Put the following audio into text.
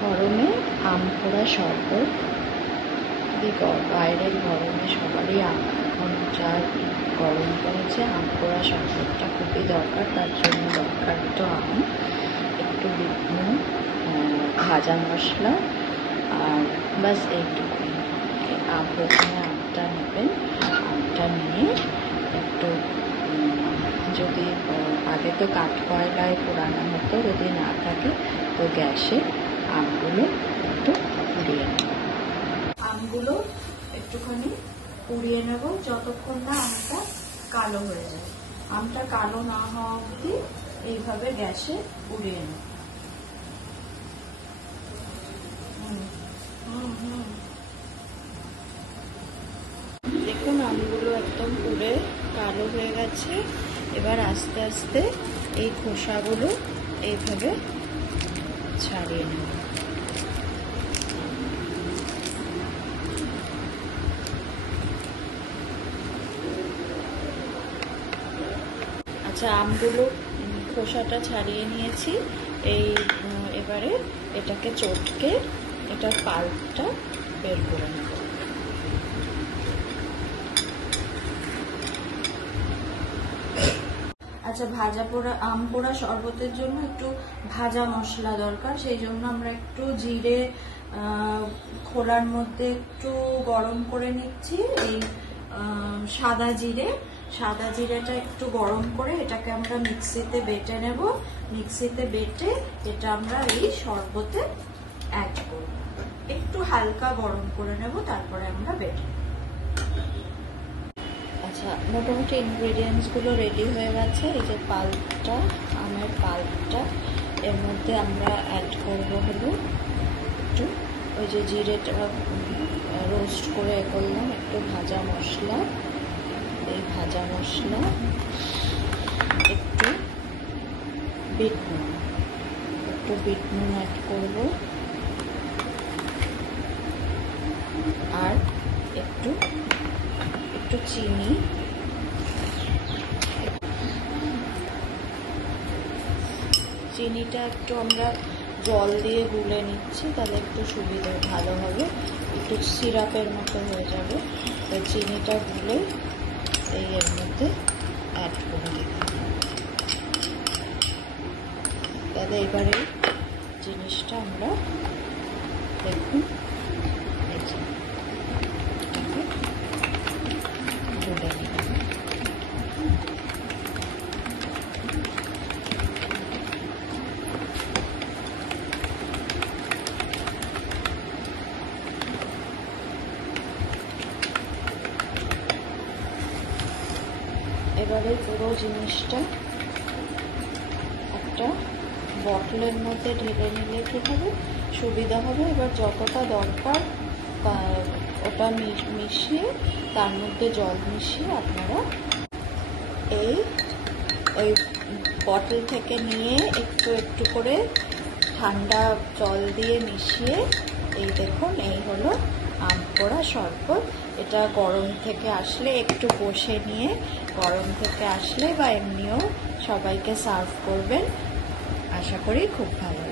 গরমে আম পোড়া শরবত, বাইরের গরমে সবারই এখন যা গরম পড়েছে, আম পোড়া শরবতটা খুবই দরকার। তার জন্য দরকার তো আম, একটু বিট নুন, ভাজা মশলা আর বাস এইটুকুই। প্রথমে আমটা নেবেন, আমটা নিয়ে একটু যদি আগে তো কাঠ কয়লায় পোড়ানো হতো, যদি না থাকে তো গ্যাসে আমগুলো একটু পুড়িয়ে নেব। আমগুলো একটুখানি পুড়িয়ে নেব যতক্ষণ না আমটা কালো হয়ে যায়। আমটা কালো না হওয়া অবধি এইভাবে গ্যাসে পুড়িয়ে নেব। দেখুন আমগুলো একদম পুড়ে কালো হয়ে গেছে। এবার আস্তে আস্তে এই খোসাগুলো এইভাবে ছাড়িয়ে নেব। আচ্ছা, আমগুলো খোসাটা ছাড়িয়ে নিয়েছি। এবারে এটাকে চটকে এটার পাল্পটা বের করে নেব। আচ্ছা, আম পোড়া শরবতের জন্য একটু ভাজা মশলা দরকার। সেই জন্য আমরা একটু জিরে খোলার মধ্যে একটু গরম করে নিচ্ছি। এই সাদা জিরেটা একটু গরম করে এটাকে আমরা মিক্সিতে বেটে নেব। মিক্সিতে বেটে এটা আমরা এই শরবতে অ্যাড করব। একটু হালকা গরম করে নেব, তারপরে আমরা বেটে নেব। আচ্ছা, মোটামুটি ইনগ্রেডিয়েন্টসগুলো রেডি হয়ে গেছে। এই যে পাল্পটা, আমের পাল্পটা, এর মধ্যে আমরা অ্যাড করব হলো একটু ওই যে জিরেটা রোস্ট করে করলাম, একটু ভাজা মশলা, এই ভাজা মশলা, একটু বিট নুন অ্যাড করব, আর একটু চিনি, চিনিটা একটু আমরা জল দিয়ে গুলে নিচ্ছি, তাহলে একটু সুবিধা ভালো হবে, একটু সিরাপের মতো হয়ে যাবে। তাই চিনিটা গুলে এই এর মধ্যে অ্যাড করে দিতে হবে। তাহলে এবারে জিনিসটা আমরা দেখুন গুলে নিই। এবারে পুরো জিনিসটা একটা বটলের মধ্যে ঢেলে নিলে কি হবে, সুবিধা হবে। এবার যতটা দরকার ওটা মিশিয়ে, তার মধ্যে জল মিশিয়ে আপনারা ওই বটল থেকে নিয়ে একটু একটু করে ঠান্ডা জল দিয়ে মিশিয়ে, এই দেখুন এই হলো আম পোড়া শরবত। এটা গরম থেকে আসলে একটু বসে নিয়ে, গরম থেকে আসলে বা এমনিও সবাইকে সার্ভ করবেন, আশা করি খুব ভালো।